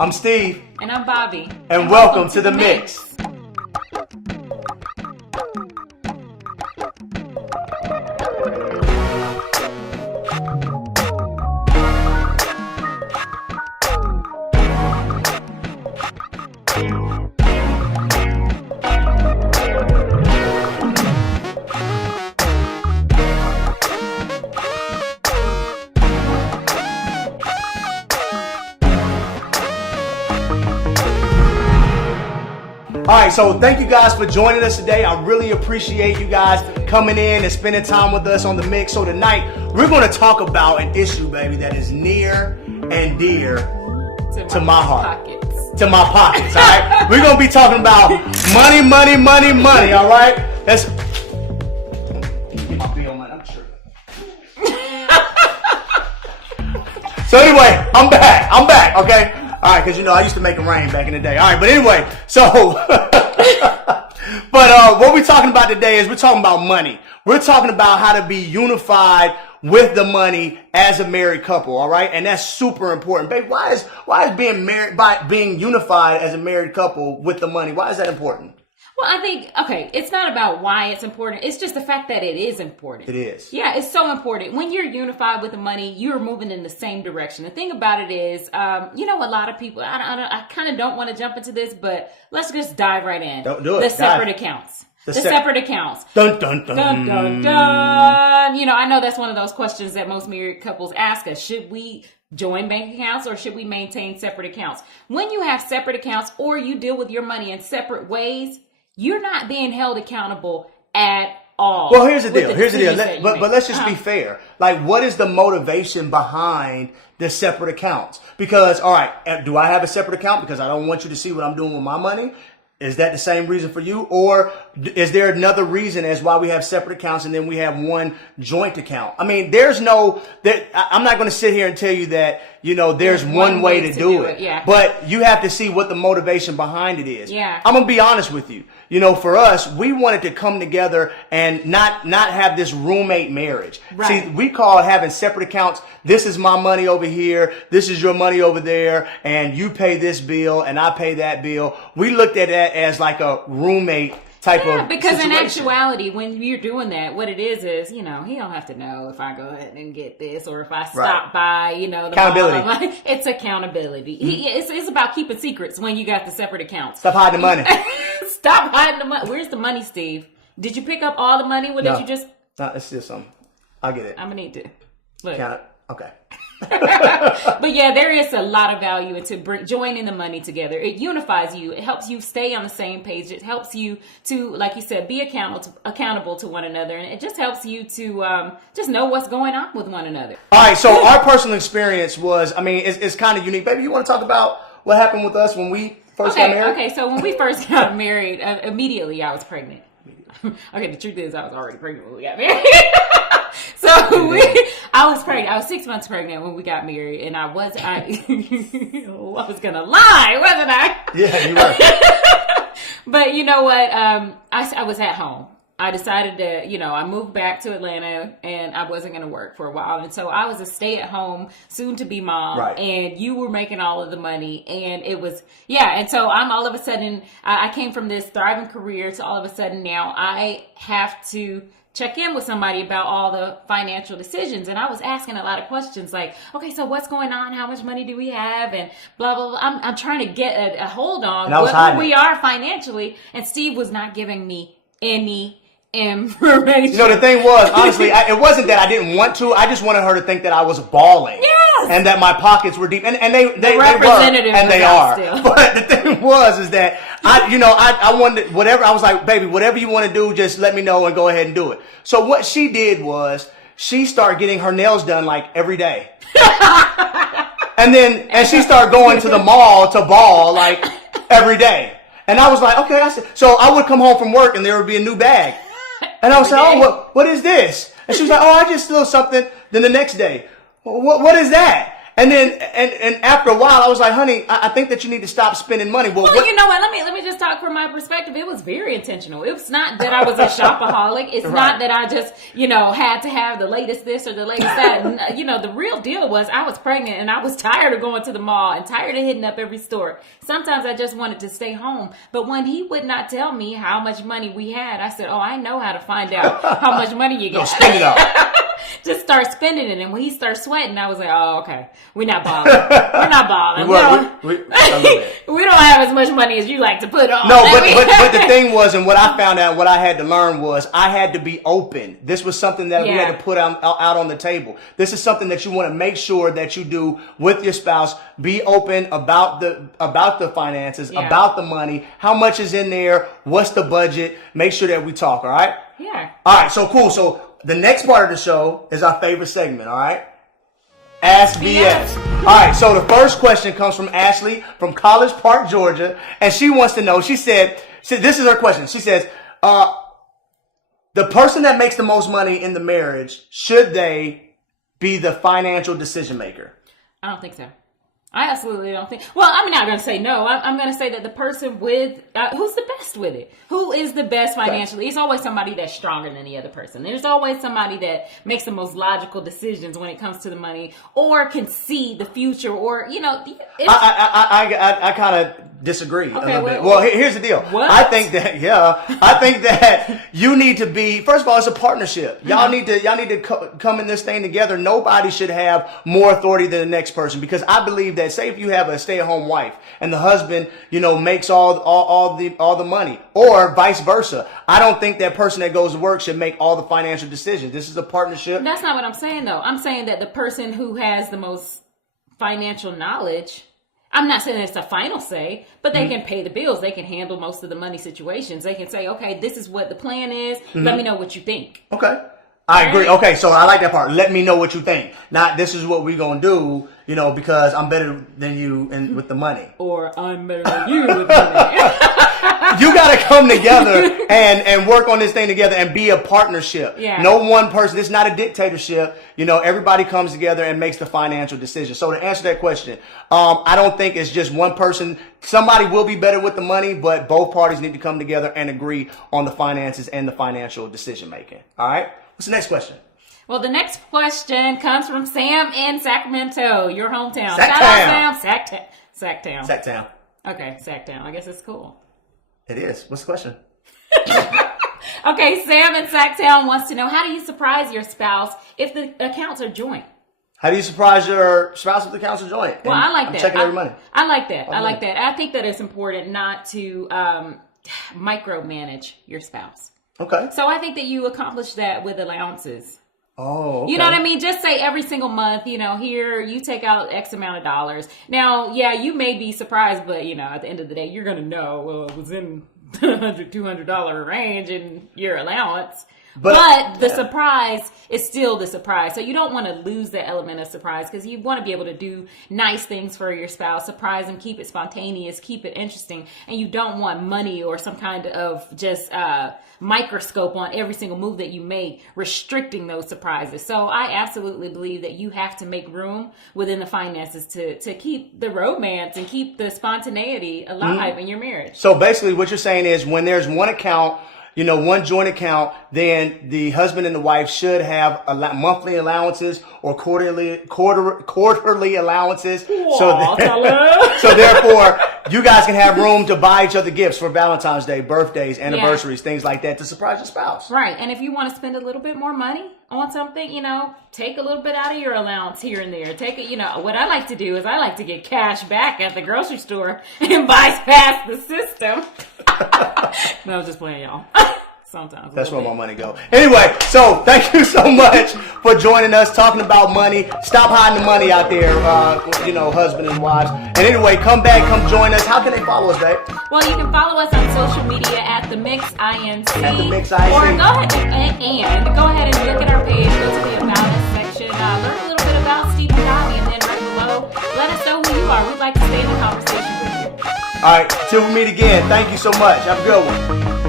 I'm Steve. And I'm Bobby. And welcome to The Mix. All right, so thank you guys for joining us today. I really appreciate you guys coming in and spending time with us on The Mix. So tonight, we're going to talk about an issue, baby, that is near and dear to my heart. Pockets. To my pockets, all right? We're going to be talking about money, all right? That's... Get my bill money, I'm sure. So anyway, I'm back, okay? All right, because, I used to make it rain back in the day. All right, but anyway, so... But what we're talking about today is we're talking about money. We're talking about how to be unified with the money as a married couple, all right? And that's super important. Babe, why is being unified as a married couple with the money, why is that important? Well, I think, it's not about why it's important. It's just the fact that it is important. It is. Yeah, it's so important. When you're unified with the money, you're moving in the same direction. The thing about it is, a lot of people, I kind of don't want to jump into this, but let's just dive right in. Don't do it. The separate accounts. The separate accounts. Dun, dun, dun. Dun, dun, dun. I know that's one of those questions that most married couples ask us. Should we join bank accounts or should we maintain separate accounts? When you have separate accounts or you deal with your money in separate ways, you're not being held accountable at all. Well, here's the deal. But let's just be fair. Like, what is the motivation behind the separate accounts? Because, all right, do I have a separate account because I don't want you to see what I'm doing with my money? Is that the same reason for you? Or is there another reason as why we have separate accounts and then we have one joint account? I mean, I'm not going to sit here and tell you that, there's one way to do it. Yeah. But you have to see what the motivation behind it is. Yeah. I'm going to be honest with you. For us, we wanted to come together and not have this roommate marriage. Right. See, we call it having separate accounts. This is my money over here. This is your money over there. And you pay this bill and I pay that bill. We looked at that as like a roommate type of because situation. In actuality, when you're doing that, what it is, he don't have to know if I go ahead and get this or if I stop by, the accountability. It's accountability. Mm-hmm. It's about keeping secrets when you got the separate accounts. Stop hiding the money. Stop hiding the money. Where's the money, Steve? Did you pick up all the money? Or did you just... No, it's just something. I'll get it. I'm going to need to. Look. Count it. Okay. But yeah, there is a lot of value into joining the money together. It unifies you. It helps you stay on the same page. It helps you to, like you said, be accountable to one another. And it just helps you to just know what's going on with one another. All right. So our personal experience was, it's kind of unique. Baby, you want to talk about what happened with us when we first got married? Okay. So when we first got married, immediately I was pregnant. Okay. The truth is I was already pregnant when we got married. So I was pregnant. I was 6 months pregnant when we got married, and I was gonna lie, wasn't I? Yeah, you were. But you know what? I was at home. I decided to, I moved back to Atlanta, and I wasn't going to work for a while, and so I was a stay-at-home, soon-to-be mom, right. And you were making all of the money, and it was, and so I'm all of a sudden, I came from this thriving career to all of a sudden now I have to check in with somebody about all the financial decisions. And I was asking a lot of questions like, okay, so what's going on? How much money do we have? And blah, blah, blah. I'm trying to get a hold on who we are financially. And Steve was not giving me any information. The thing was, honestly, it wasn't that I didn't want to. I just wanted her to think that I was balling. Yes. And that my pockets were deep. And they were. And they are. Still. But the thing is that I wanted whatever. I was like, baby, whatever you want to do, just let me know and go ahead and do it. So what she did was she started getting her nails done like every day. and she started going to the mall to ball like every day. And I was like, okay, so I would come home from work and there would be a new bag. And I was like, what is this? And she was like, I just stole something. Then the next day, what is that? And then, and after a while, I was like, honey, I think that you need to stop spending money. Well, you know what? Let me just talk from my perspective. It was very intentional. It's not that I was a shopaholic. It's not that I just, had to have the latest this or the latest that. The real deal was I was pregnant and I was tired of going to the mall and tired of hitting up every store. Sometimes I just wanted to stay home. But when he would not tell me how much money we had, I said, oh, I know how to find out how much money you got. Spend it out. Just start spending it. And when he started sweating, I was like, oh, okay. We're not balling. We're not balling. We don't have as much money as you like to put on. No, but the thing was, and what I found out, what I had to learn was I had to be open. This was something that we had to put out on the table. This is something that you want to make sure that you do with your spouse. Be open about the finances, about the money, how much is in there, what's the budget. Make sure that we talk, all right? Yeah. All right, so cool. So the next part of the show is our favorite segment, all right? Ask BS. All right, so the first question comes from Ashley from College Park, Georgia, and she wants to know, she said, this is her question. She says, the person that makes the most money in the marriage, should they be the financial decision maker? I don't think so. I absolutely don't think. Well, I'm not going to say no. I'm going to say that the person with who's the best with it, who is the best financially. It's always somebody that's stronger than the other person. There's always somebody that makes the most logical decisions when it comes to the money, or can see the future, or I kind of disagree a little bit. Well, here's the deal. What? I think that you need to be. First of all, it's a partnership. Y'all need to come in this thing together. Nobody should have more authority than the next person, because I believe that, say if you have a stay-at-home wife and the husband, makes all the money, or vice versa. I don't think that person that goes to work should make all the financial decisions. This is a partnership. That's not what I'm saying, though. I'm saying that the person who has the most financial knowledge, I'm not saying it's a final say, but they can pay the bills. They can handle most of the money situations. They can say, okay, this is what the plan is. Let me know what you think. Okay. I agree. Okay, so I like that part. Let me know what you think. Not, this is what we're going to do, because I'm better than you with the money. Or I'm better than you with money. You got to come together and work on this thing together and be a partnership. Yeah. No one person. This is not a dictatorship. Everybody comes together and makes the financial decision. So to answer that question, I don't think it's just one person. Somebody will be better with the money, but both parties need to come together and agree on the finances and the financial decision making. All right? What's the next question? Well, the next question comes from Sam in Sacramento, your hometown. Sacktown. Shout out, Sam. Sacktown. Sacktown. Okay, Sacktown. I guess it's cool. It is. What's the question? Okay, Sam in Sacktown wants to know, how do you surprise your spouse if the accounts are joint? How do you surprise your spouse if the accounts are joint? Well, I like that. Checking every money. I like that. I like that. I think that it's important not to micromanage your spouse. Okay. So I think that you accomplish that with allowances. Oh, okay. You know what I mean? Just say every single month, here, you take out X amount of dollars. Now, yeah, you may be surprised, but, at the end of the day, you're going to know, well, it was in the $100, $200 range in your allowance. But the surprise is still the surprise. So you don't want to lose the element of surprise, because you want to be able to do nice things for your spouse, surprise them, keep it spontaneous, keep it interesting. And you don't want money or some kind of just microscope on every single move that you make restricting those surprises. So I absolutely believe that you have to make room within the finances to keep the romance and keep the spontaneity alive in your marriage. So basically what you're saying is, when there's one account, one joint account, then the husband and the wife should have monthly allowances or quarterly allowances. So therefore, you guys can have room to buy each other gifts for Valentine's Day, birthdays, anniversaries, things like that, to surprise your spouse. Right. And if you want to spend a little bit more money on something, take a little bit out of your allowance here and there. Take it, what I like to do is I like to get cash back at the grocery store and bypass the system. No, I was just playing, y'all. Sometimes. That's where my money go. Anyway, so thank you so much for joining us, talking about money. Stop hiding the money out there, husband and wives. And anyway, come back, come join us. How can they follow us, babe? Well, you can follow us on social media at TheMyx Inc. At TheMyx Inc. Or go ahead and look at our page, go to the About Us section, learn a little bit about Steve and Dolly, and then right below, let us know who you are. We'd like to stay in the conversation with you. All right, till we meet again, thank you so much. Have a good one.